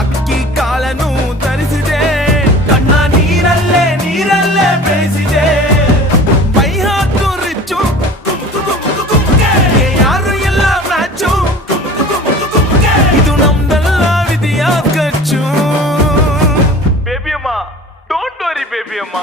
ಅಕ್ಕಿ ಕಾಳನು ತರಿಸಿದೆ, ಕಣ್ಣ ನೀರಲ್ಲೇ ಬೇಯಿಸಿದೆ. ಬೈ ಹಾಕು ರಿಚ್ಚು, ಯಾರು ಎಲ್ಲ ಮ್ಯಾಚು, ಇದು ನಮ್ದೆಲ್ಲ ವಿಧಿಯ ಖರ್ಚು. ಬೇಬಿಯಮ್ಮ, ಡೋಂಟ್ ವರಿ ಬೇಬಿಯಮ್ಮ.